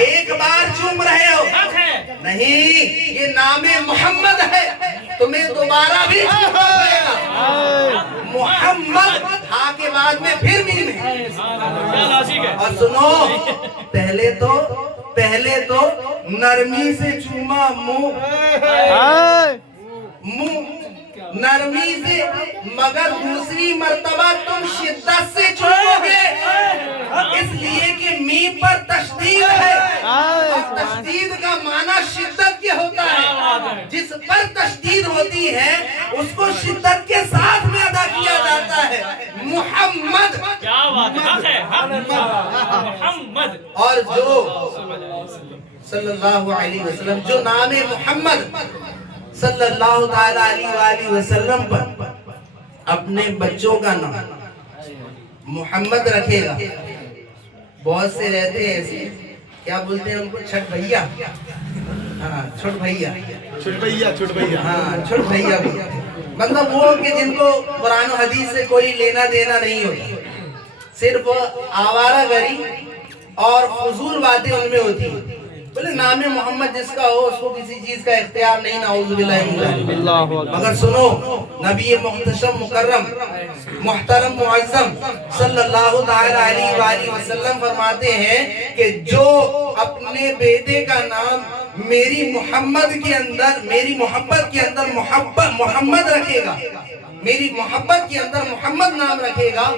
ایک بار چوم رہے ہو نہیں، یہ نام محمد ہے، تمہیں دوبارہ بھی چومنا پڑے گا۔ محمد ہاں کے بعد میں پھر میم ہے۔ اور سنو، پہلے تو نرمی سے چوما منہ نرمی سے، مگر دوسری مرتبہ تم شدت سے چومو گے، اس لیے کہ میم پر تشدید ہے، اور تشدید کا معنی شدت کے ہوتا ہے۔ جس پر تشدید ہوتی ہے اس کو شدت کے ساتھ میں ادا کیا جاتا ہے۔ محمد، اور جو صلی اللہ علیہ وسلم، جو نام محمد صلی اللہ تعالیٰ علیہ وآلہ وسلم پر اپنے بچوں کا نام محمد رکھے گا۔ بہت سے رہتے ہیں ایسے، کیا بولتے ہیں ان کو؟ چھٹ بھیا، ہاں چھوٹ بھیا، ہاں چھوٹ بھیا، مطلب وہ کہ جن کو قرآن و حدیث سے کوئی لینا دینا نہیں ہوتا، صرف آوارہ گری اور فضول باتیں ان میں ہوتی ہیں۔ بولے نام محمد جس کا ہو اس کو کسی چیز کا اختیار نہیں، نعوذ باللہ من ذالک۔ مگر سنو، نبی محتشم مکرم محترم معظم صلی اللہ تعالیٰ علیہ وآلہ وسلم فرماتے ہیں کہ جو اپنے بیٹے کا نام میری محبت کے اندر محمد رکھے گا، میری محبت کے اندر محمد نام رکھے گا،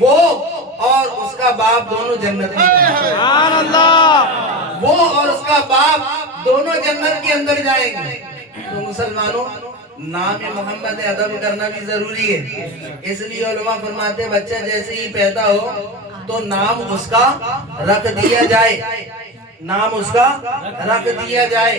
وہ اور اس کا باپ دونوں جنت میں جائیں گے۔ سبحان اللہ! وہ اور اس کا باپ دونوں جنت کے اندر جائیں گے۔ تو مسلمانوں، نام محمد ادب کرنا بھی ضروری ہے۔ اس لیے علماء فرماتے ہیں بچہ جیسے ہی پیدا ہو تو نام اس کا رکھ دیا جائے، نام اس کا رکھ دیا جائے،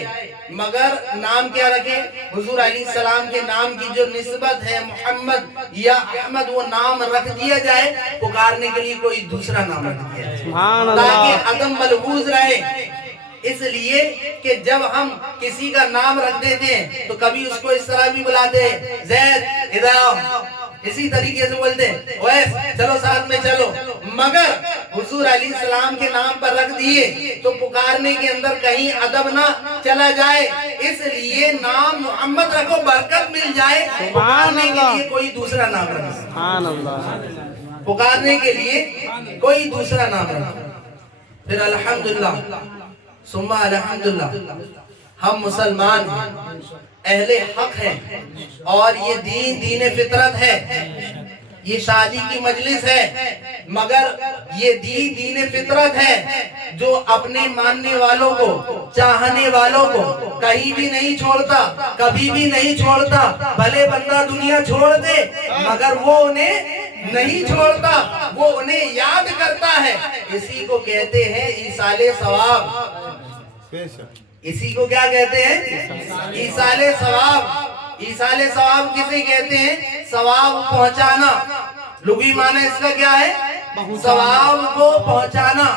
مگر نام کیا رکھے؟ حضور علیہ السلام کے نام کی جو نسبت ہے محمد یا احمد، وہ نام رکھ دیا جائے، پکارنے کے لیے کوئی دوسرا نام رکھ دیا جائے تاکہ عدم ملحوظ رہے۔ اس لیے کہ جب ہم کسی کا نام رکھ دیتے ہیں تو کبھی اس کو اس طرح بھی بلاتے ہیں، زید ادھر آؤ، اسی طریقے سے بولتے ہیں اویس چلو ساتھ میں چلو، مگر حضور علیہ السلام کے نام پر رکھ دیے تو پکارنے کے اندر کہیں ادب نہ چلا جائے، اس لیے نام محمد رکھو، برکت مل جائے۔ پکارنے کے لیے کوئی دوسرا نام رکھو، سبحان اللہ، پکارنے کے لیے کوئی دوسرا نام رکھو۔ پھر الحمدللہ ثم الحمدللہ، ہم مسلمان ہیں، اہل حق ہیں، اور یہ دین فطرت ہے، یہ شادی کی مجلس ہے، مگر یہ دین فطرت ہے جو اپنے ماننے والوں کو، چاہنے والوں کو کہیں بھی نہیں چھوڑتا، کبھی بھی نہیں چھوڑتا۔ بھلے بندہ دنیا چھوڑ دے مگر وہ انہیں نہیں چھوڑتا، وہ انہیں یاد کرتا ہے۔ اسی کو کہتے ہیں ایصال ثواب، اسی کو کیا کہتے ہیں؟ ایصال ثواب۔ ایصال ثواب کسے کہتے ہیں؟ ثواب پہنچانا، لغوی معنی اس کا کیا ہے؟ ثواب کو پہنچانا۔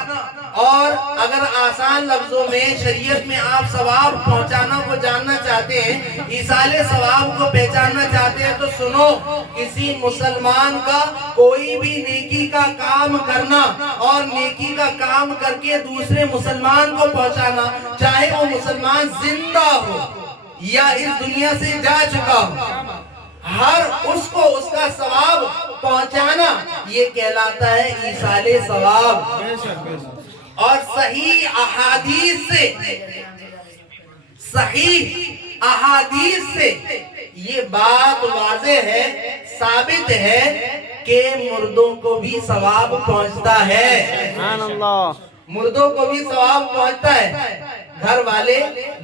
اور اگر آسان لفظوں میں شریعت میں آپ ثواب پہنچانا کو جاننا چاہتے ہیں، ایصال ثواب کو پہچاننا چاہتے ہیں، تو سنو، کسی مسلمان کا کوئی بھی نیکی کا کام کرنا اور نیکی کا کام کر کے دوسرے مسلمان کو پہنچانا، چاہے وہ مسلمان زندہ ہو یا اس دنیا سے جا چکا ہو، ہر اس کو اس کا ثواب پہنچانا، یہ کہلاتا ہے ایصال ثواب۔ اور صحیح احادیث سے یہ بات واضح ہے، ثابت ہے کہ مردوں کو بھی ثواب پہنچتا ہے۔ سبحان اللہ، مردوں کو بھی ثواب پہنچتا ہے۔ گھر والے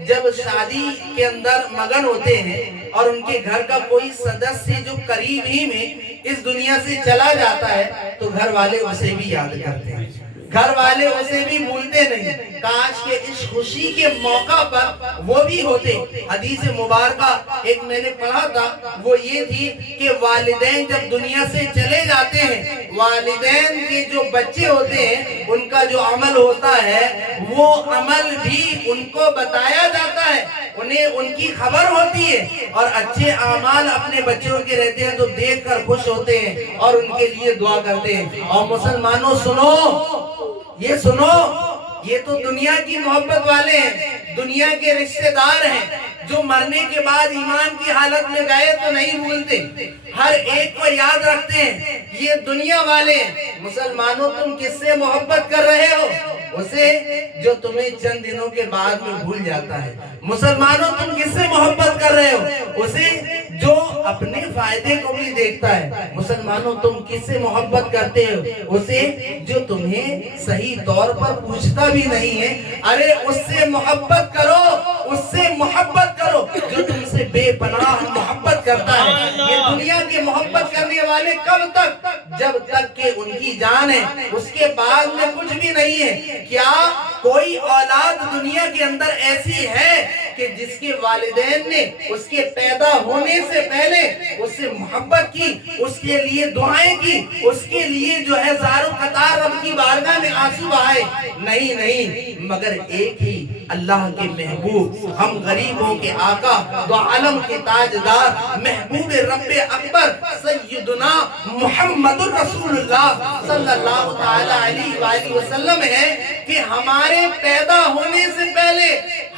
جب شادی کے اندر مگن ہوتے ہیں اور ان کے گھر کا کوئی سدسیہ جو قریب ہی میں اس دنیا سے چلا جاتا ہے تو گھر والے اسے بھی یاد کرتے ہیں، گھر والے اسے بھی بھولتے نہیں۔ کاش کہ اس خوشی کے موقع پر وہ بھی ہوتے۔ حدیث مبارکہ ایک میں نے پڑھا تھا، وہ یہ تھی کہ والدین جب دنیا سے چلے جاتے ہیں، والدین کے جو بچے ہوتے ہیں ان کا جو عمل ہوتا ہے وہ عمل بھی ان کو بتایا جاتا ہے، انہیں ان کی خبر ہوتی ہے، اور اچھے اعمال اپنے بچوں کے رہتے ہیں تو دیکھ کر خوش ہوتے ہیں اور ان کے لیے دعا کرتے ہیں۔ اور مسلمانوں سنو، یہ سنو یہ تو دنیا کی محبت والے ہیں، دنیا کے رشتہ دار ہیں، جو مرنے کے بعد ایمان کی حالت میں گئے تو نہیں بھولتے، ہر ایک کو یاد رکھتے ہیں۔ یہ دنیا والے ہیں۔ مسلمانوں تم کس سے محبت کر رہے ہو؟ اسے جو تمہیں چند دنوں کے بعد میں بھول جاتا ہے۔ مسلمانوں تم کس سے محبت کر رہے ہو؟ اسے جو اپنے فائدے کو بھی دیکھتا ہے۔ مسلمانوں تم کس سے محبت کرتے ہو؟ اسے جو تمہیں صحیح طور پر پوچھتا بھی نہیں ہے۔ ارے اس سے محبت کرو، اس سے محبت کرو جو تم سے بے پناہ محبت کرتا ہے۔ یہ دنیا کی محبت کرنے والے کب تک؟ جب تک کہ ان کی جان ہے، اس کے بعد میں کچھ بھی نہیں ہے۔ کیا کوئی اولاد دنیا کے اندر ایسی ہے کہ جس کے والدین نے اس کے پیدا ہونے سے پہلے اس سے محبت کی، اس کے لیے دعائیں کی، اس کے لیے جو ہے زارو قطار رب کی بارگاہ میں آنسو بہائے؟ نہیں نہیں، مگر ایک ہی اللہ کے محبوب، ہم غریبوں کے آقا، دو عالم کے تاجدار، محبوب رب اکبر سیدنا محمد الرسول اللہ صلی اللہ تعالی علیہ وآلہ وسلم ہے کہ ہمارے پیدا ہونے سے پہلے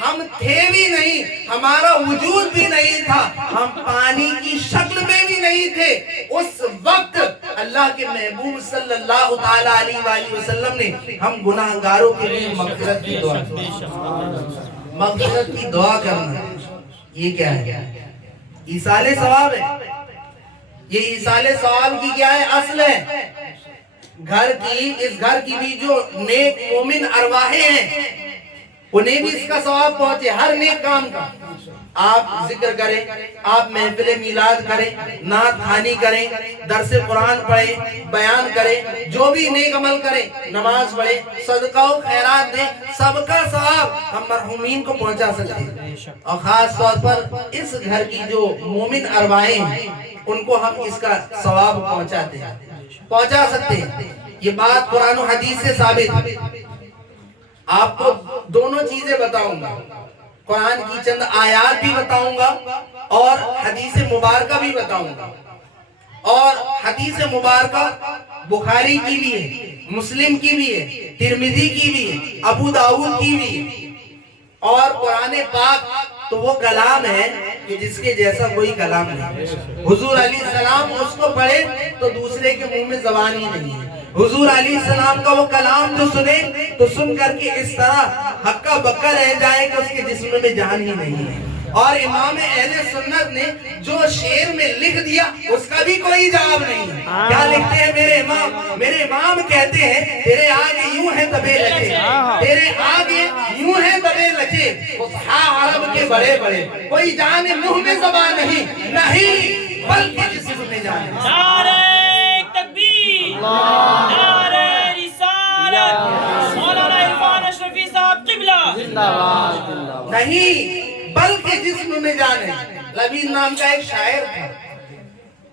ہم تھے بھی نہیں، ہمارا وجود بھی نہیں تھا، ہم پانی کی شکل میں بھی نہیں تھے۔ اس وقت اللہ کے محبوب صلی اللہ تعالی علیہ وآلہ وسلم نے ہم گناہگاروں کے لیے مغفرت کی دعا کی۔ مغفرت کی دعا کرنا یہ کیا ہے؟ ایصال ثواب ہے۔ یہ ایصال ثواب کی کیا ہے؟ اصل ہے۔ اس گھر کی بھی جو نیک مومن ارواحیں ہیں انہیں بھی اس کا ثواب پہنچے، ہر نیک کام کا۔ آپ ذکر کریں، آپ محفل میلاد کریں، نعت خوانی کریں، درس قرآن پڑھیں، بیان کریں، جو بھی نیک عمل کریں، نماز پڑھیں، صدقہ و خیرات دیں، سب کا ثواب ہم مرحومین کو پہنچا سکتے ہیں۔ اور خاص طور پر اس گھر کی جو مومن ارواحیں ہیں ان کو ہم اس کا ثواب پہنچا سکتے ہیں۔ یہ بات قرآن و حدیث سے ثابت ہے۔ آپ کو دونوں چیزیں بتاؤں گا، قرآن کی چند آیات بھی بتاؤں گا اور حدیث مبارکہ بھی بتاؤں گا۔ اور حدیث مبارکہ بخاری کی بھی ہے، مسلم کی بھی ہے، ترمذی کی بھی ہے، ابو داؤد کی بھی ہے۔ اور قرآن پاک تو وہ کلام ہے کہ جس کے جیسا کوئی کلام نہیں۔ حضور علیہ السلام اس کو پڑھے تو دوسرے کے منہ میں زبان ہی نہیں ہے۔ حضور علیہ السلام کا وہ کلام جو سنے تو سن کر کے اس طرح ہکا بکا رہ جائے کہ اس کے جسم میں جان ہی نہیں ہے۔ اور امام اہل سنت نے جو شعر میں لکھ دیا اس کا بھی کوئی جواب نہیں ہے۔ کیا لکھتے ہیں میرے امام کہتے ہیں تیرے آگے یوں ہیں دبے لچے، تیرے آگے یوں ہیں دبے لچے، فصحاء عرب کے بڑے بڑے، کوئی جانے منہ میں زبان نہیں بلکہ جسم میں جان ہے۔ نعرہ تکبیر، نعرہ رسالت، مولانا عرفان اشرفی صاحب قبلہ، نہیں بلکہ جسم میں جان ہے۔ لبید نام کا ایک شاعر تھا،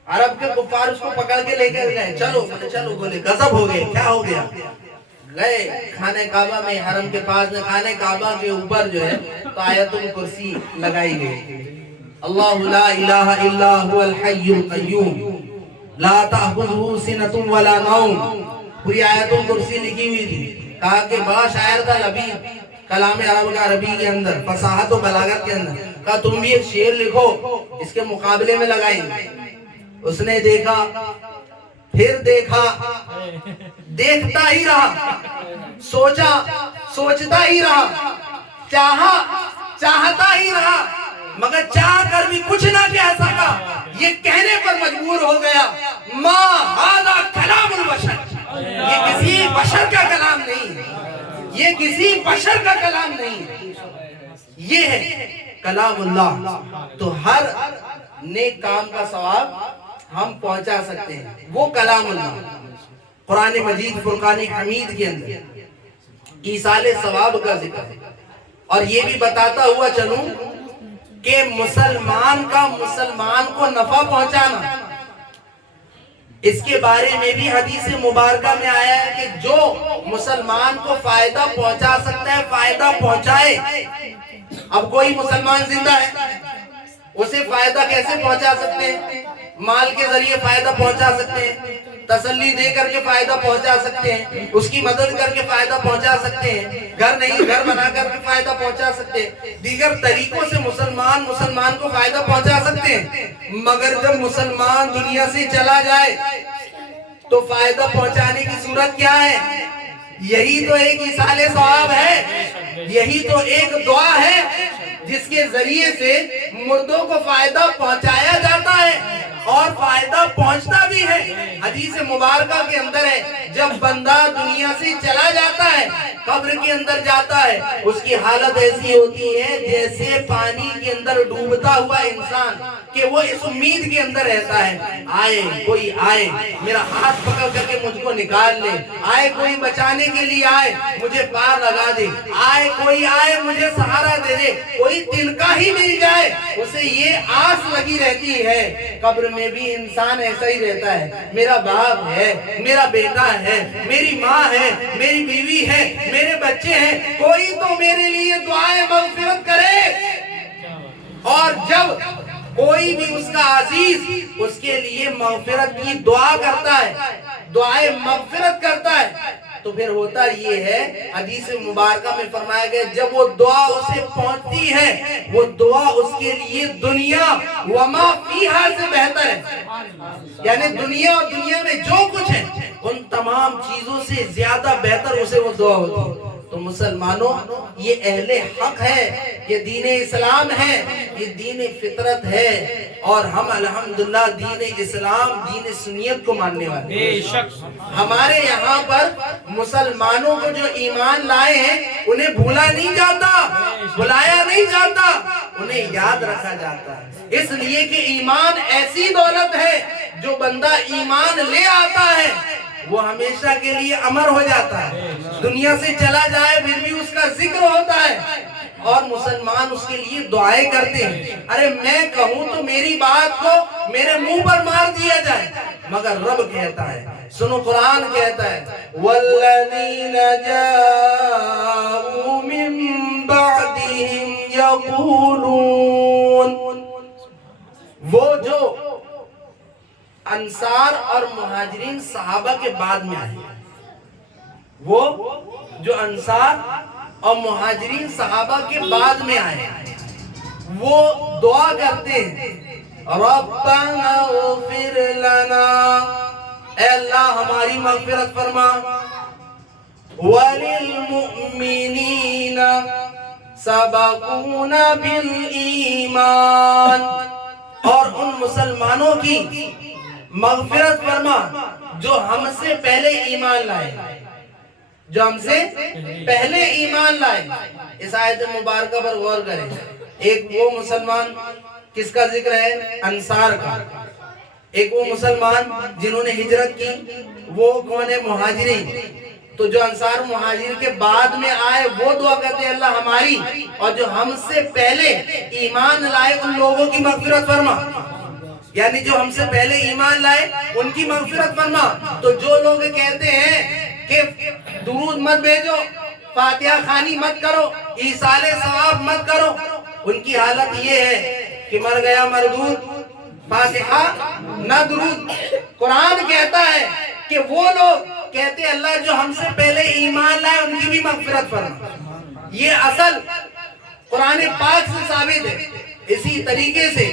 عرب کے کفار اس کو پکڑ کے لے کر گئے، چلو بولے غضب ہو گئے، کیا ہو گیا؟ گئے خانہ کعبہ میں، حرم کے پاس میں خانہ کعبہ کے اوپر جو ہے تو آیت الکرسی لگائی گئی، اللہ لا الہ الا هو الحی القیوم لا تأخذہ سنۃ ولا نوم، پوری آیت الکرسی لکھی ہوئی تھی۔ کہا کہ بڑا شاعر تھا لبید، کلام عرب کا عربی کے اندر، فصاحت و بلاغت کے اندر، کہا تم بھی ایک شعر لکھو اس کے مقابلے میں لگائیں گے۔ اس نے دیکھا، پھر دیکھا، دیکھتا ہی رہا، سوچا، سوچتا ہی رہا، چاہا، چاہتا ہی رہا، مگر چاہ کر بھی کچھ نہ کہہ سکا۔ یہ کہنے پر مجبور ہو گیا، ما ھذا کلام البشر، یہ کسی بشر کا کلام نہیں، یہ کسی بشر کا کلام نہیں، یہ ہے کلام اللہ۔ تو ہر نیک کام کا ثواب ہم پہنچا سکتے ہیں، وہ کلام اللہ۔ قرآن مجید فرقان حمید کے اندر ایصال ثواب کا ذکر ہے۔ اور یہ بھی بتاتا ہوا چلوں کہ مسلمان کا مسلمان کو نفع پہنچانا، اس کے بارے میں بھی حدیث مبارکہ میں آیا ہے کہ جو مسلمان کو فائدہ پہنچا سکتا ہے فائدہ پہنچائے۔ اب کوئی مسلمان زندہ ہے، اسے فائدہ کیسے پہنچا سکتے ہیں؟ مال کے ذریعے فائدہ پہنچا سکتے ہیں، تسلی دے کر کے فائدہ پہنچا سکتے ہیں، اس کی مدد کر کے فائدہ پہنچا سکتے ہیں، گھر نہیں گھر بنا کر کے فائدہ پہنچا سکتے ہیں، دیگر طریقوں سے مسلمان کو فائدہ پہنچا سکتے ہیں، مگر جب مسلمان دنیا سے چلا جائے تو فائدہ پہنچانے کی صورت کیا ہے؟ یہی تو ایک ایصال ثواب ہے، یہی تو ایک دعا ہے جس کے ذریعے سے مردوں کو فائدہ پہنچایا جاتا ہے اور فائدہ پہنچتا بھی ہے۔ حدیث مبارکہ کے اندر ہے، جب بندہ دنیا سے چلا جاتا ہے، قبر کے اندر جاتا ہے، اس کی حالت ایسی ہوتی ہے جیسے پانی کے اندر ڈوبتا ہوا انسان، کہ وہ اس امید کے اندر رہتا ہے، آئے کوئی آئے میرا ہاتھ پکڑ کر کے مجھ کو نکال لے، آئے کوئی بچانے کے لیے آئے مجھے پار لگا دے، آئے کوئی آئے مجھے سہارا دے دے، کوئی تنکا ہی مل جائے، اسے یہ آس لگی رہتی ہے۔ قبر میں بھی انسان ایسا ہی رہتا ہے، میرا باپ ہے، میرا بیٹا ہے، میری ماں ہے، میری بیوی ہے، میرے بچے ہیں، کوئی تو میرے لیے دعائیں مغفرت کرے۔ اور جب کوئی بھی اس کا عزیز اس کے لیے مغفرت کی دعا کرتا ہے، دعائیں مغفرت کرتا ہے، تو پھر ہوتا یہ ہے، حدیث مبارکہ میں فرمایا گیا جب وہ دعا اسے پہنچتی ہے، وہ دعا اس کے لیے دنیا وما فیہا سے بہتر ہے، یعنی دنیا اور دنیا میں جو کچھ ہے ان تمام چیزوں سے زیادہ بہتر اسے وہ دعا ہوتی ہے۔ تو مسلمانوں، یہ اہل حق ہے، یہ دین اسلام ہے، یہ دین فطرت ہے، اور ہم الحمدللہ دین اسلام، دین سنیت کو ماننے والے ہیں۔ ہمارے یہاں پر مسلمانوں کو جو ایمان لائے ہیں انہیں بھولا نہیں جاتا، بلایا نہیں جاتا، انہیں یاد رکھا جاتا ہے، اس لیے کہ ایمان ایسی دولت ہے جو بندہ ایمان لے آتا ہے وہ ہمیشہ کے لیے امر ہو جاتا ہے، دنیا سے چلا جائے پھر بھی اس کا ذکر ہوتا ہے، اور مسلمان اس کے لیے دعائیں کرتے ہیں۔ ارے میں کہوں تو میری بات کو میرے منہ پر مار دیا جائے، مگر رب کہتا ہے، سنو قرآن کہتا ہے وَالَّذِينَ جَاءُوا مِن بَعْدِهِمْ يَقُولُونَ، وہ جو انصار اور مہاجرین صحابہ کے بعد میں آئے، وہ جو انصار اور مہاجرین صحابہ کے بعد میں آئے، وہ دعا کرتے ہیں ربنا اغفر لنا، اے اللہ ہماری مغفرت فرما، وللمؤمنین سبقونا بالایمان، اور ان مسلمانوں کی مغفرت فرما جو ہم سے پہلے ایمان لائے، جو ہم سے پہلے ایمان لائے۔ اس آیت مبارکہ پر غور کریں، ایک وہ مسلمان کس کا ذکر ہے؟ انصار کا، ایک وہ مسلمان جنہوں نے ہجرت کی، وہ کون ہے؟ مہاجرین۔ تو جو انصار مہاجر کے بعد میں آئے وہ دعا کرتے ہیں اللہ ہماری اور جو ہم سے پہلے ایمان لائے ان لوگوں کی مغفرت فرما، یعنی جو ہم سے پہلے ایمان لائے ان کی مغفرت فرما۔ تو جو لوگ کہتے ہیں کہ درود مت بھیجو، فاتحہ خوانی مت کرو، ایصال ثواب مت کرو، ان کی حالت یہ ہے کہ مر گیا مردود، فاتحہ نہ درود۔ قرآن کہتا ہے کہ وہ لوگ کہتے ہیں اللہ جو ہم سے پہلے ایمان لائے ان کی بھی مغفرت فرما، یہ اصل قرآن پاک سے ثابت ہے۔ اسی طریقے سے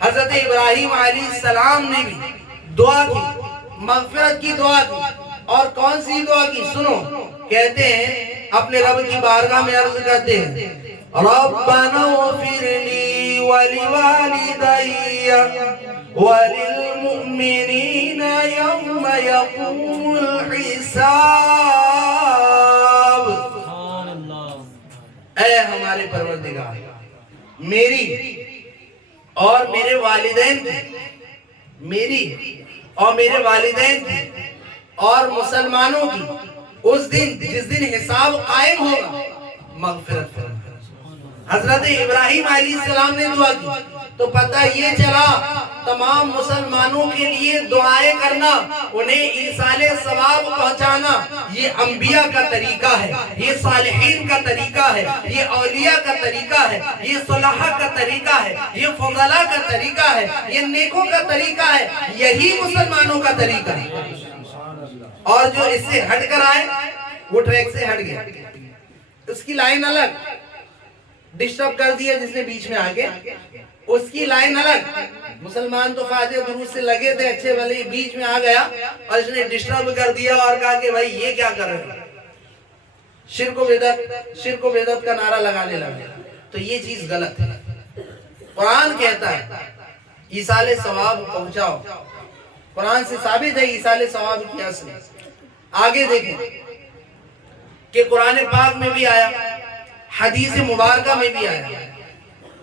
حضرت ابراہیم علیہ السلام نے بھی دعا کی، مغفرت کی دعا کی، اور کون سی دعا کی؟ سنو، کہتے ہیں اپنے رب کی بارگاہ میں عرض کرتے ہیں ربنا اغفر لی ولوالدی وللمؤمنین یوم یقوم الحساب، اے ہمارے پروردگار، میری اور میرے والدین کی، میری اور میرے والدین کی اور مسلمانوں کی اس دن جس دن حساب قائم ہوگا مغفرت فرما۔ حضرت ابراہیم علیہ السلام نے دعا کی تو پتہ یہ چلا تمام مسلمانوں کے لیے دعائیں کرنا، انہیں ایصال ثواب پہنچانا، یہ انبیاء کا طریقہ ہے، یہ صالحین کا طریقہ ہے، یہ اولیاء کا طریقہ ہے، یہ صلحاء کا طریقہ ہے، یہ فضلاء کا طریقہ ہے، یہ نیکوں کا طریقہ ہے، یہی مسلمانوں کا طریقہ ہے۔ اور جو اس سے ہٹ کر آئے وہ ٹریک سے ہٹ گیا، اس کی لائن الگ، ڈسٹرب کر دیا جس نے بیچ میں آگے، اس کی لائن الگ۔ مسلمان تو فاتحہ درود سے لگے تھے اچھے بھلے، بیچ میں آ گیا اور اس نے ڈسٹرب کر دیا اور کہا کہ بھائی یہ کیا کر رہے ہیں، شرک و بدعت کا نعرہ لگانے لگے، تو یہ چیز غلط ہے۔ قرآن کہتا ہے ایصال ثواب پہنچاؤ، قرآن سے ثابت ہے ایصال ثواب کی اصل۔ آگے دیکھیں کہ قرآن پاک میں بھی آیا، حدیث مبارکہ میں بھی آیا،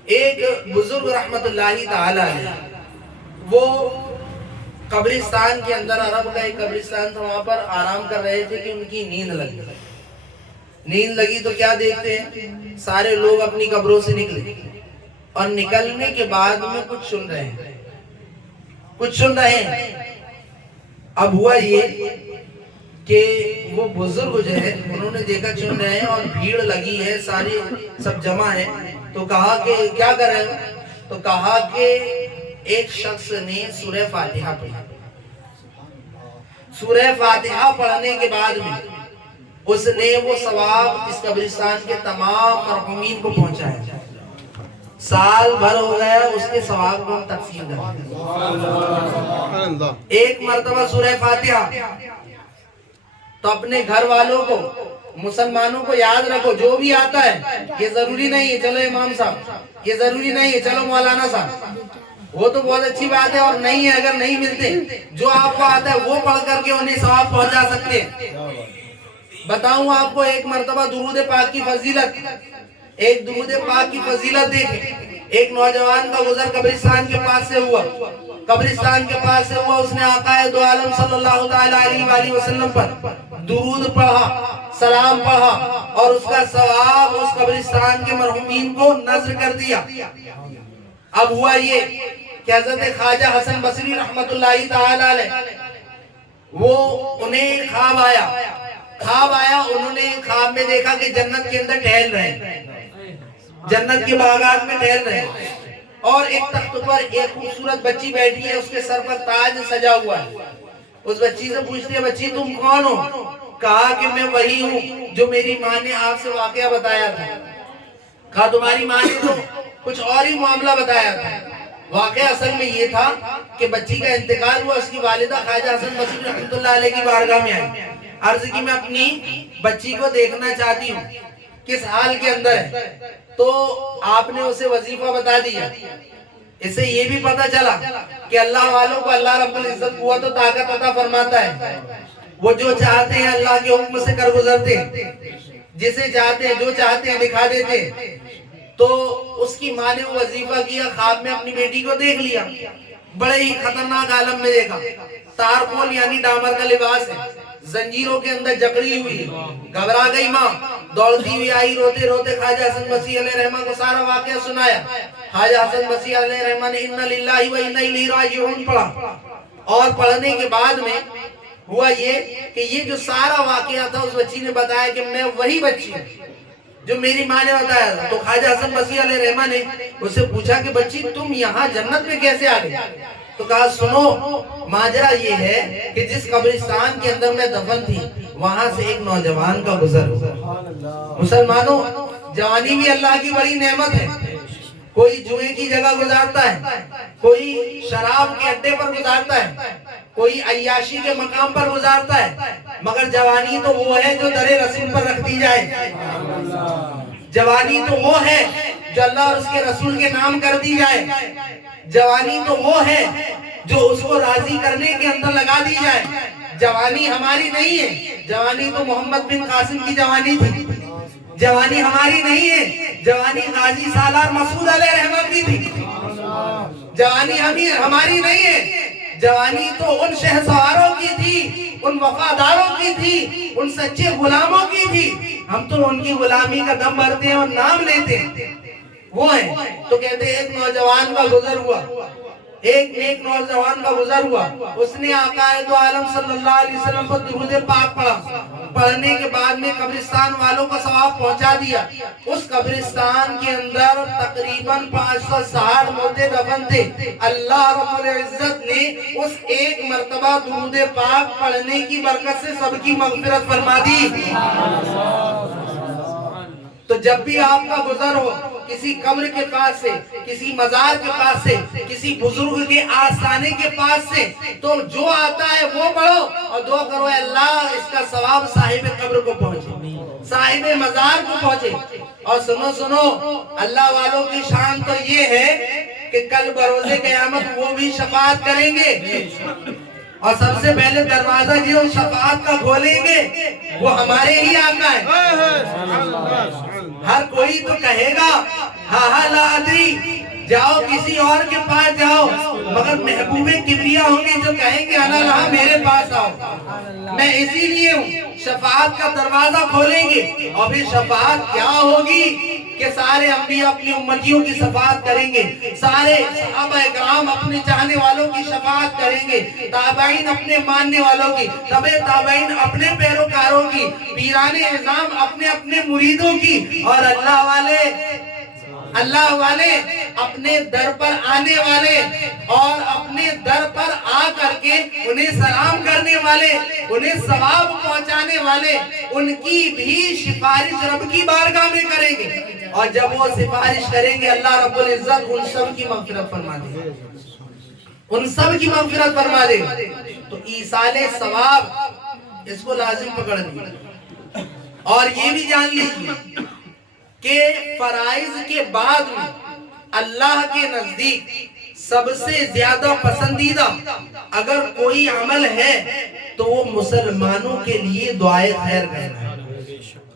ایک بزرگ رحمت اللہ تعالی علیہ، وہ قبرستان کے اندر، عرب کا ایک قبرستان تھا، وہاں پر آرام کر رہے تھے کہ ان کی نیند لگی تو کیا دیکھتے ہیں، سارے لوگ اپنی قبروں سے نکلے اور نکلنے کے بعد میں کچھ سن رہے ہیں۔ اب ہوا یہ کہ وہ بزرگ جو ہے انہوں نے دیکھا چن رہے ہیں اور بھیڑ لگی ہے، ساری سب جمع ہیں، تو کہا کہ کیا کر رہے ہیں، تو کہا کہ ایک شخص نے سورہ فاتحہ پڑھی، سورہ فاتحہ پڑھنے کے بعد میں اس نے وہ ثواب اس قبرستان کے تمام مرحومین کو پہنچایا، سال بھر ہو گیا اس کے ثواب کو تقسیم کرتے۔ ایک مرتبہ سورہ فاتحہ، تو اپنے گھر والوں کو، مسلمانوں کو یاد رکھو، جو بھی آتا ہے یہ ضروری نہیں ہے چلو امام صاحب، یہ ضروری نہیں ہے چلو مولانا صاحب، وہ تو بہت اچھی بات ہے، اور نہیں ہے اگر نہیں ملتے، جو آپ کو آتا ہے وہ پڑھ کر کے انہیں ثواب پہنچا سکتے ہیں۔ بتاؤں آپ کو ایک مرتبہ درود پاک کی فضیلت، ایک درود پاک کی فضیلت دیکھیں۔ ایک نوجوان کا گزر قبرستان کے پاس سے ہوا، اس نے آقا دو عالم صلی اللہ تعالی علیہ وآلہ وسلم پر درود پڑھا، سلام پڑھا، اور اس کا ثواب اس قبرستان کے مرحومین کو نذر کر دیا۔ اب ہوا یہ کہ حضرت خواجہ حسن بصری رحمت اللہ تعالی علیہ، وہ انہیں خواب آیا، انہوں نے خواب میں دیکھا کہ جنت کے اندر ٹہل رہے ہیں، جنت کے باغات میں ٹہل رہے ہیں، اور ایک تخت پر ایک خوبصورت بچی بیٹھی ہے، اس کے سر پر تاج سجا ہوا ہے۔ اس بچی سے پوچھتے ہیں بچی تم کون ہو؟ کہا کہ میں وہی ہوں جو میری ماں نے آپ سے واقعہ بتایا تھا۔ کہا تمہاری ماں نے تو کچھ اور ہی معاملہ بتایا تھا، واقعہ اصل میں یہ تھا کہ بچی کا انتقال ہوا، اس کی والدہ خواجہ حسن بصری رحمۃ اللہ علیہ کی بارگاہ میں آئی، عرض کی میں اپنی بچی کو دیکھنا چاہتی ہوں، کس حال کے اندر ہے؟ تو آپ نے اسے وظیفہ بتا دیا۔ اس سے یہ بھی پتہ چلا کہ اللہ والوں کو اللہ رب العزت قوت و طاقت عطا فرماتا ہے، وہ جو چاہتے ہیں اللہ کے حکم سے کر گزرتے ہیں، جسے چاہتے ہیں جو چاہتے ہیں دکھا دیتے ہیں۔ تو اس کی ماں نے وہ وظیفہ کیا، خواب میں اپنی بیٹی کو دیکھ لیا، بڑے ہی خطرناک عالم میں دیکھا، تارکول یعنی ڈامر کا لباس ہے، زنجیروں کے اندر جکڑی ہوئی، گھبرا گئی ماں، دوڑتی ہوئی آئی، روتے روتے خواجہ حسن بصری علیہ رحمہ کو سارا واقعہ سنایا۔ خواجہ حسن بصری علیہ رحمہ نے اِنَّ لِلَّهِ وَإِنَّ إِلَيْهِ رَاجِعُونَ پڑھا، اور پڑھنے کے بعد میں ہوا یہ کہ یہ جو سارا واقعہ تھا اس بچی نے بتایا کہ میں وہی بچی ہوں جو میری ماں نے بتایا تھا۔ تو خواجہ حسن بصری علیہ رحمہ نے اس سے پوچھا کہ بچی تم یہاں جنت میں کیسے آ گئی؟ تو کہا سنو، ماجرا یہ ہے کہ جس قبرستان کے اندر میں دفن تھی وہاں سے ایک نوجوان کا گزر ہوا۔ مسلمانوں، جوانی بھی اللہ کی بڑی نعمت ہے، کوئی جوئے کی جگہ گزارتا ہے، کوئی شراب کے اڈے پر گزارتا ہے، کوئی عیاشی کے مقام پر گزارتا ہے، مگر جوانی تو وہ ہے جو در رسول پر رکھ دی جائے، جوانی تو وہ ہے جو اللہ اور اس کے رسول کے نام کر دی جائے، جوانی تو وہ ہے جو اس کو راضی کرنے کے اندر لگا دی جائے۔ جوانی ہماری نہیں ہے، جوانی تو محمد بن قاسم کی جوانی تھی، جوانی ہماری نہیں ہے، جوانی غازی سالار مسعود علیہ رحمہ کی تھی، جوانی ہماری نہیں ہے، جوانی تو ان شہسواروں کی تھی، ان وفاداروں کی تھی، ان سچے غلاموں کی تھی، ہم تو ان کی غلامی کا دم بھرتے ہیں اور نام لیتے ہیں، وہ ہیں۔ تو کہتے ہیں ایک نوجوان کا گزر ہوا، ایک نوجوان کا گزر ہوا، اس نے آقا دو عالم صلی اللہ علیہ وسلم پر درود پاک پڑھا، پڑھنے کے بعد میں قبرستان والوں کا ثواب پہنچا دیا. اس قبرستان کے اندر تقریباً 560 مردے دفن تھے. اللہ رب العزت نے اس ایک مرتبہ درود پاک پڑھنے کی برکت سے سب کی مغفرت فرما دی. تو جب بھی آپ کا گزر ہو کسی قبر کے پاس سے, کسی مزار کے پاس سے, کسی بزرگ کے آستانے کے پاس سے, تو جو آتا ہے وہ پڑھو اور دعا کرو اے اللہ اس کا ثواب صاحب قبر کو پہنچے, صاحب مزار کو پہنچے. اور سنو اللہ والوں کی شان تو یہ ہے کہ کل بروز قیامت وہ بھی شفاعت کریں گے, اور سب سے پہلے دروازہ جو شفاعت کا کھولیں گے وہ ہمارے ہی آقا ہے. ہر کوئی تو کہے گا ہاں لا ادری, جاؤ کسی اور کے پاس جاؤ, مگر محبوب کبریا ہوں گے جو کہیں گے انا لہا میرے پاس آؤ, میں اسی لیے ہوں. شفاعت کا دروازہ کھولیں گے اور پھر شفاعت کیا ہوگی کہ سارے انبیاء اپنی امتیوں کی شفاعت کریں گے, سارے صحابہ اکرام اپنے چاہنے والوں کی شفاعت کریں گے, تابعین اپنے ماننے والوں کی, تبع تابعین اپنے پیروکاروں کی, پیران اعظام اپنے اپنے مریدوں کی, اور اللہ والے اپنے در پر آنے والے اور اپنے در پر آ کر کے انہیں سلام کرنے والے, انہیں ثواب پہنچانے والے, ان کی بھی سفارش رب کی بارگاہ میں کریں گے. اور جب وہ سفارش کریں گے اللہ رب العزت ان سب کی مغفرت فرما دے گا, ان سب کی مغفرت فرما دے گا. تو ایصال ثواب اس کو لازم پکڑ لیجیے. اور یہ بھی جان لیجیے کہ فرائض کے بعد میں اللہ کے نزدیک سب سے زیادہ پسندیدہ اگر کوئی عمل ہے تو وہ مسلمانوں کے لیے دعائے خیر کرنا ہے,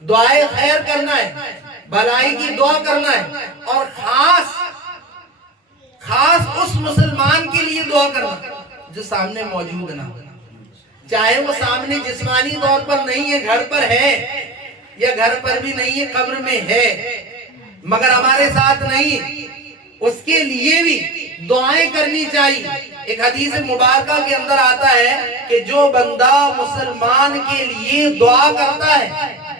دعائے خیر کرنا ہے, بھلائی کی دعا کرنا ہے, اور خاص اس مسلمان کے لیے دعا کرنا جو سامنے موجود نہ ہو, چاہے وہ سامنے جسمانی طور پر نہیں ہے, گھر پر ہے یا گھر پر بھی نہیں ہے, قبر میں ہے مگر ہمارے ساتھ نہیں, اس کے لیے بھی دعائیں کرنی چاہیے. ایک حدیث مبارکہ کے اندر آتا ہے کہ جو بندہ مسلمان کے لیے دعا کرتا ہے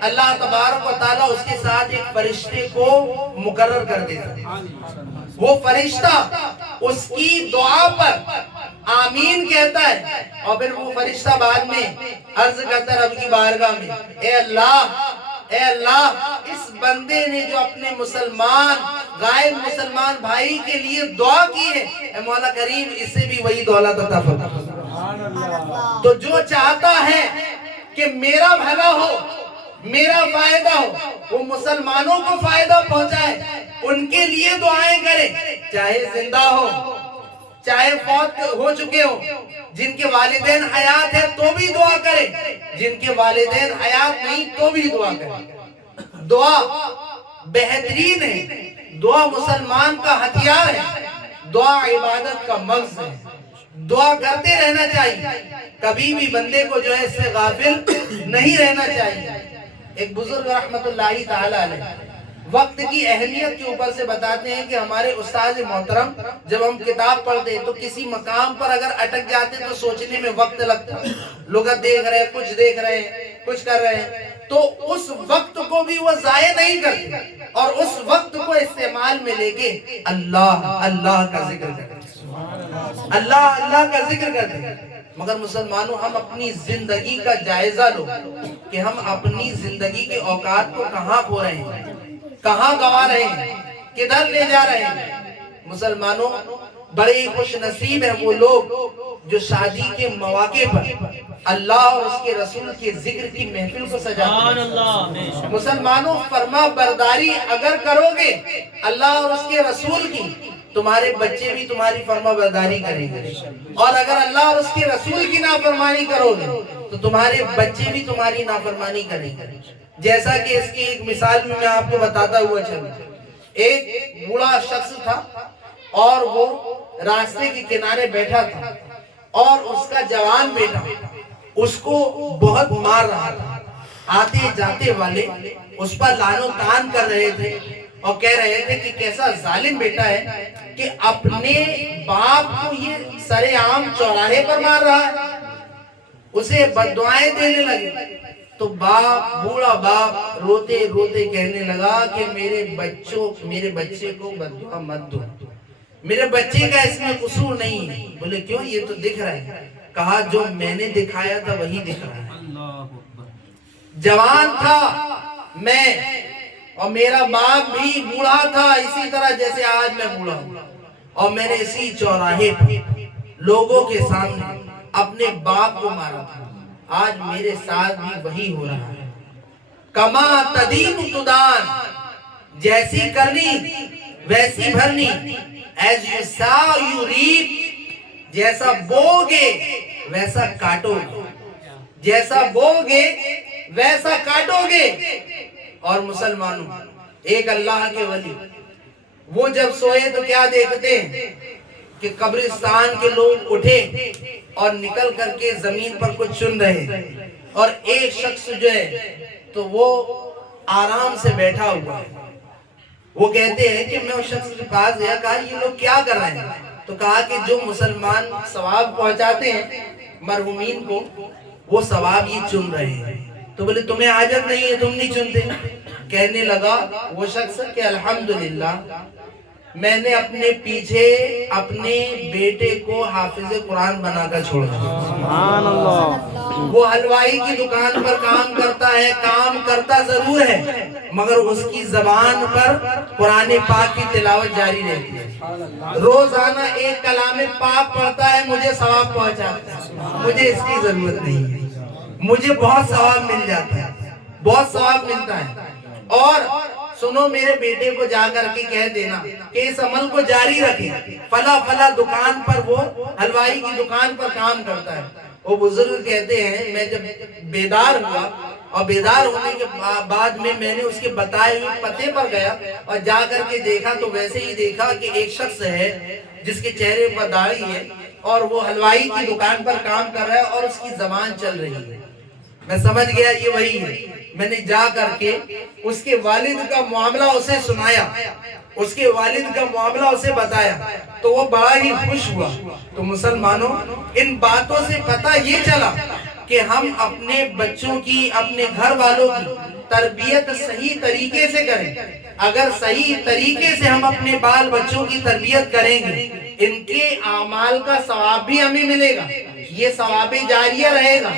اللہ تبارک و تعالیٰ اس کے ساتھ ایک فرشتے کو مقرر کر دیتا ہے. وہ فرشتہ اس کی دعا پر آمین کہتا ہے, اور پھر وہ فرشتہ بعد میں عرض کرتا ہے رب کی بارگاہ میں, اے اللہ اس بندے نے جو اپنے غائب مسلمان بھائی کے لیے دعا کی ہے, اے مولا کریم اسے بھی وہی دولت عطا فرما. تو جو چاہتا ہے کہ میرا بھلا ہو, میرا فائدہ ہو, وہ مسلمانوں کو فائدہ پہنچائے, ان کے لیے دعائیں کرے, چاہے زندہ ہو چاہے فوت ہو چکے ہو, جن کے والدین حیات ہے تو بھی دعا کرے, جن کے والدین حیات نہیں تو بھی دعا کرے. دعا بہترین ہے, دعا مسلمان کا ہتھیار ہے, دعا عبادت کا مغز ہے, دعا کرتے رہنا چاہیے, کبھی بھی بندے کو جو ہے اس سے غافل نہیں رہنا چاہیے. ایک بزرگ رحمت اللہ تعالی علیہ وقت کی اہمیت کے اوپر سے بتاتے ہیں کہ ہمارے استاد محترم جب ہم کتاب پڑھتے تو کسی مقام پر اگر اٹک جاتے تو سوچنے میں وقت لگتا, لغت دیکھ رہے ہیں, کچھ دیکھ رہے ہیں, کچھ کر رہے ہیں, تو اس وقت کو بھی وہ ضائع نہیں کرتے اور اس وقت کو استعمال میں لے کے اللہ کا ذکر کرتے, اللہ کا ذکر کرتے. مگر مسلمانوں ہم اپنی زندگی کا جائزہ لو کہ ہم اپنی زندگی کے اوقات کو کہاں کھو رہے ہیں, کہاں گوا رہے ہیں, کدھر لے جا رہے ہیں. مسلمانوں بڑے خوش نصیب ہیں وہ لوگ جو شادی کے مواقع پر اللہ اور اس کے رسول کے ذکر کی محفل کو سجاتے ہیں. مسلمانوں فرما برداری اگر کرو گے اللہ اور اس کے رسول کی, تمہارے بچے بھی تمہاری فرما برداری کریں گے, اور اگر اللہ اور اس کے رسول کی نافرمانی کرو گے تو تمہارے بچے بھی تمہاری نافرمانی کریں گے. جیسا کہ اس کی ایک مثال میں آپ کو بتاتا ہوا چلوں. ایک بوڑھا شخص تھا اور وہ راستے کے کنارے بیٹھا تھا, اور اس کا جوان بیٹا اس کو بہت مار رہا تھا. آتے جاتے والے اس پر لعن و طعن کر رہے تھے اور کہہ رہے تھے کہ کیسا ظالم بیٹا ہے کہ اپنے باپ کو یہ سرے عام چوراہے پر مار رہا ہے. اسے بد دعائیں دینے لگے. تو بوڑھا باپ روتے روتے کہنے لگا کہ میرے بچے کو بددعا مت دو، میرے بچے کا اس میں قصور نہیں ہے۔ بولے کیوں؟ یہ تو دکھ رہا ہے۔ کہا جو میں نے دکھایا تھا وہی دکھ رہا ہے۔ جوان تھا میں، اور میرا باپ بھی بوڑھا تھا اسی طرح جیسے آج میں بوڑھا ہوں، اور میں نے اسی چوراہے پر لوگوں کے سامنے اپنے باپ کو مارا تھا۔ آج میرے ساتھ بھی وہی ہو رہا ہے۔ کما تدین تدان، جیسی کرنی ویسی بھرنی، as you sow you reap، جیسا بوگے ویسا کاٹو گے، جیسا بوگے ویسا کاٹو گے۔ اور مسلمانوں، ایک اللہ کے ولی وہ جب سوئے تو کیا دیکھتے ہیں کہ قبرستان کے لوگ اٹھے اور نکل کر کے زمین پر کچھ چن رہے ہیں، اور ایک شخص جو ہے تو وہ آرام سے بیٹھا ہوا ہے۔ وہ کہتے ہیں کہ میں اس شخص کے پاس گیا، کہا یہ لوگ کیا کر رہے ہیں؟ تو کہا کہ جو مسلمان ثواب پہنچاتے ہیں مرحومین کو، وہ ثواب یہ چن رہے ہیں۔ تو بولے تمہیں حاجت نہیں ہے، تم نہیں چنتے؟ کہنے لگا وہ شخص کہ الحمدللہ میں نے اپنے پیچھے اپنے بیٹے کو حافظ قرآن بنا کر چھوڑا۔ سبحان اللہ۔ وہ حلوائی کی دکان پر کام کرتا ہے، کام کرتا ضرور ہے، مگر اس کی زبان پر قرآن پاک کی تلاوت جاری رہتی ہے۔ روزانہ ایک کلام پاک پڑھتا ہے، مجھے ثواب پہنچاتا ہے، مجھے اس کی ضرورت نہیں ہے، مجھے بہت ثواب مل جاتا ہے، بہت ثواب ملتا ہے۔ اور سنو میرے بیٹے کو جا کر کے کہہ دینا کہ اس عمل کو جاری رکھے، فلا فلا دکان پر وہ حلوائی کی دکان پر کام کرتا ہے۔ وہ بزرگ کہتے ہیں میں جب بیدار ہوا، اور بیدار ہونے کے بعد میں نے اس کے بتائے ہوئے پتے پر گیا اور جا کر کے دیکھا تو ویسے ہی دیکھا کہ ایک شخص ہے جس کے چہرے پر داڑھی ہے، اور وہ حلوائی کی دکان پر کام کر رہا ہے اور اس کی زبان چل رہی ہے۔ میں سمجھ گیا یہ وہی ہے۔ میں نے جا کر کے اس کے والد کا معاملہ اسے سنایا، اس کے والد کا معاملہ اسے بتایا، تو وہ بڑا ہی خوش ہوا۔ تو مسلمانوں، ان باتوں سے پتہ یہ چلا کہ ہم اپنے بچوں کی، اپنے گھر والوں کی تربیت صحیح طریقے سے کریں۔ اگر صحیح طریقے سے ہم اپنے بال بچوں کی تربیت کریں گے، ان کے اعمال کا ثواب بھی ہمیں ملے گا، یہ ثواب جاریہ رہے گا۔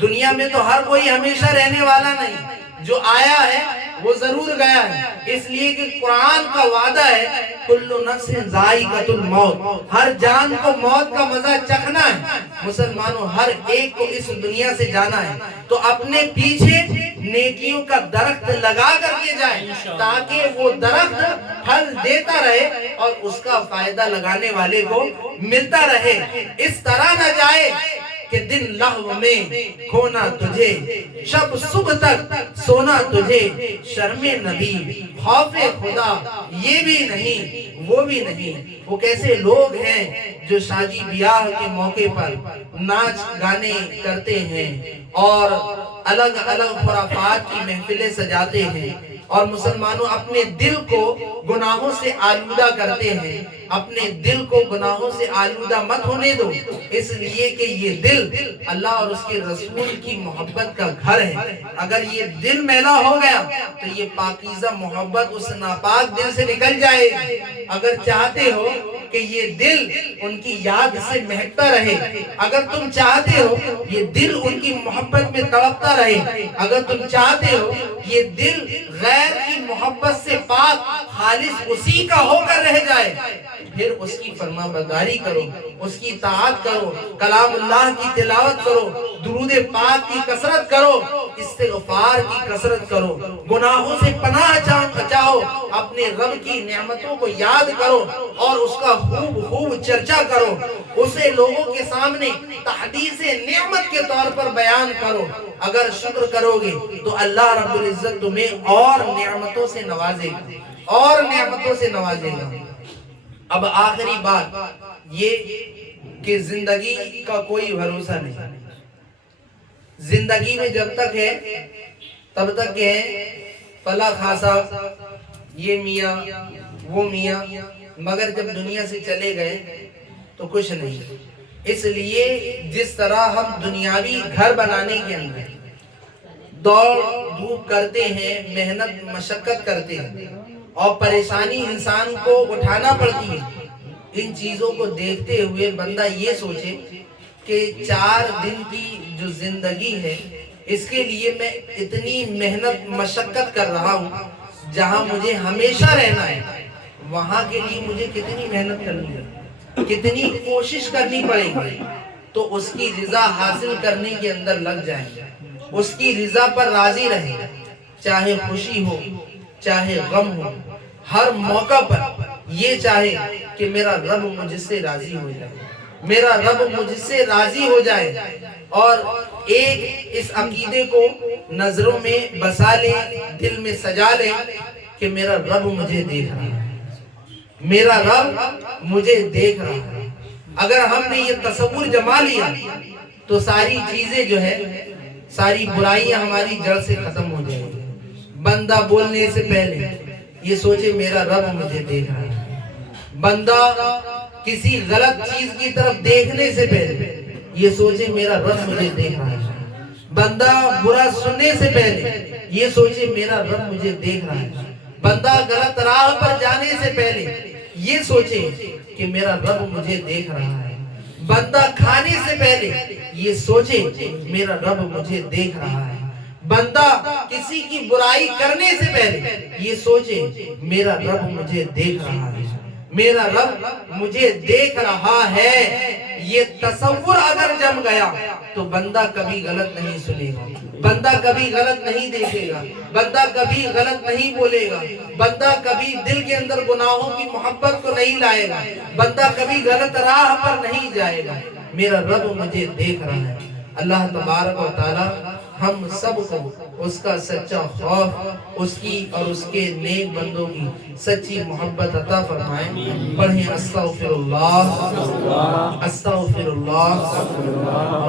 دنیا میں تو ہر کوئی ہمیشہ رہنے والا نہیں، جو آیا ہے وہ ضرور گیا ہے، اس لیے کہ قرآن کا وعدہ ہے کل نفس ذائقۃ الموت، ہر جان کو موت کا مزہ چکھنا ہے۔ مسلمانوں، ہر ایک کو اس دنیا سے جانا ہے، تو اپنے پیچھے نیکیوں کا درخت لگا کر کے جائیں تاکہ وہ درخت پھل دیتا رہے اور اس کا فائدہ لگانے والے کو ملتا رہے۔ اس طرح نہ جائے کہ دن لہو میں کھونا تجھے، شب صبح تک سونا تجھے، شرم نبی خوف خدا یہ بھی نہیں وہ بھی نہیں۔ وہ کیسے لوگ ہیں جو شادی بیاہ کے موقع پر ناچ گانے کرتے ہیں اور الگ الگ خرافات کی محفلیں سجاتے ہیں، اور مسلمانوں اپنے دل کو گناہوں سے آلودہ کرتے ہیں۔ اپنے دل کو گناہوں سے آلودہ مت ہونے دو، اس لیے کہ یہ دل اللہ اور اس کے رسول کی محبت کا گھر ہے۔ اگر یہ دل میلا ہو گیا تو یہ پاکیزہ محبت اس ناپاک دل سے نکل جائے گی۔ اگر چاہتے ہو کہ یہ دل ان کی یاد سے مہکتا رہے، اگر تم چاہتے ہو یہ دل ان کی محبت میں تڑپتا رہے، اگر تم چاہتے ہو یہ دل غیر کی محبت سے پاک خالص اسی کا ہو کر رہ جائے، پھر اس کی فرما برداری کرو، اس کی اطاعت کرو، کلام اللہ کی تلاوت کرو، درود پاک کی کثرت کرو، استغفار کی کثرت کرو، گناہوں سے پناہ چاہو، اپنے رب کی نعمتوں کو یاد کرو اور اس کا خوب چرچا کرو، اسے لوگوں کے سامنے تحدیث نعمت کے طور پر بیان کرو۔ اگر شکر کرو گے تو اللہ رب العزت تمہیں اور نعمتوں سے نوازے گا، اور نعمتوں سے نوازے گا۔ اب آخری بات یہ کہ زندگی کا کوئی بھروسہ نہیں۔ زندگی میں جب تک ہے تب تک ہے فلاں خاصا یہ میاں وہ میاں، مگر جب دنیا سے چلے گئے تو کچھ نہیں۔ اس لیے جس طرح ہم دنیاوی گھر بنانے کے اندر دوڑ دھوپ کرتے ہیں، محنت مشقت کرتے ہیں اور پریشانی انسان کو اٹھانا پڑتی ہے، ان چیزوں کو دیکھتے ہوئے بندہ یہ سوچے کہ 4 دن کی جو زندگی ہے اس کے لیے میں اتنی محنت مشقت کر رہا ہوں، جہاں مجھے ہمیشہ رہنا ہے وہاں کے لیے مجھے کتنی محنت کرنی ہے، کتنی کوشش کرنی پڑے گی، تو اس کی رضا حاصل کرنے کے اندر لگ جائیں، اس کی رضا پر راضی رہیں، چاہے خوشی ہو چاہے غم ہو، ہر موقع پر یہ چاہے کہ میرا رب مجھ سے راضی ہو جائے، میرا رب مجھ سے راضی ہو جائے، اور ایک اس عقیدے کو نظروں میں بسا لے، دل میں سجا لے کہ میرا رب مجھے دیکھ رہا ہے، میرا رب مجھے دیکھ رہا ہے۔ اگر ہم نے یہ تصور جما لیا تو ساری چیزیں جو ہے، ساری برائیاں ہماری جڑ سے ختم ہو جائیں گی۔ بندہ بولنے سے پہلے یہ سوچے میرا رب مجھے دیکھ رہا ہے، بندہ کسی غلط چیز کی طرف دیکھنے سے پہلے یہ سوچے میرا رب مجھے دیکھ رہا ہے، بندہ برا سننے سے پہلے یہ سوچے میرا رب مجھے دیکھ رہا ہے، بندہ غلط راہ پر جانے سے پہلے یہ سوچے کہ میرا رب مجھے دیکھ رہا ہے، بندہ کھانے سے پہلے یہ سوچے میرا رب مجھے دیکھ رہا ہے، بندہ کسی کی برائی کرنے سے پہلے یہ سوچے میرا رب مجھے دیکھ رہا ہے، میرا رب مجھے دیکھ رہا ہے۔ یہ تصور اگر جم گیا تو بندہ کبھی غلط نہیں سنے گا، بندہ کبھی غلط نہیں دیکھے گا، بندہ کبھی غلط نہیں بولے گا، بندہ کبھی دل کے اندر گناہوں کی محبت کو نہیں لائے گا، بندہ کبھی غلط راہ پر نہیں جائے گا، میرا رب مجھے دیکھ رہا ہے۔ اللہ تبارک و تعالی ہم سب کو اس کا سچا خوف، اس کی اور اس کے نیک بندوں کی سچی محبت عطا فرمائیں۔ پڑھیں استغفر اللہ استغفر اللہ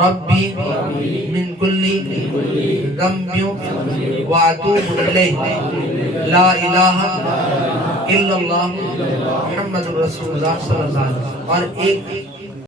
ربی من کل ذنب واتوب الیہ، لا الہ الا اللہ محمد رسول اللہ صلی اللہ علیہ وسلم۔ اور ایک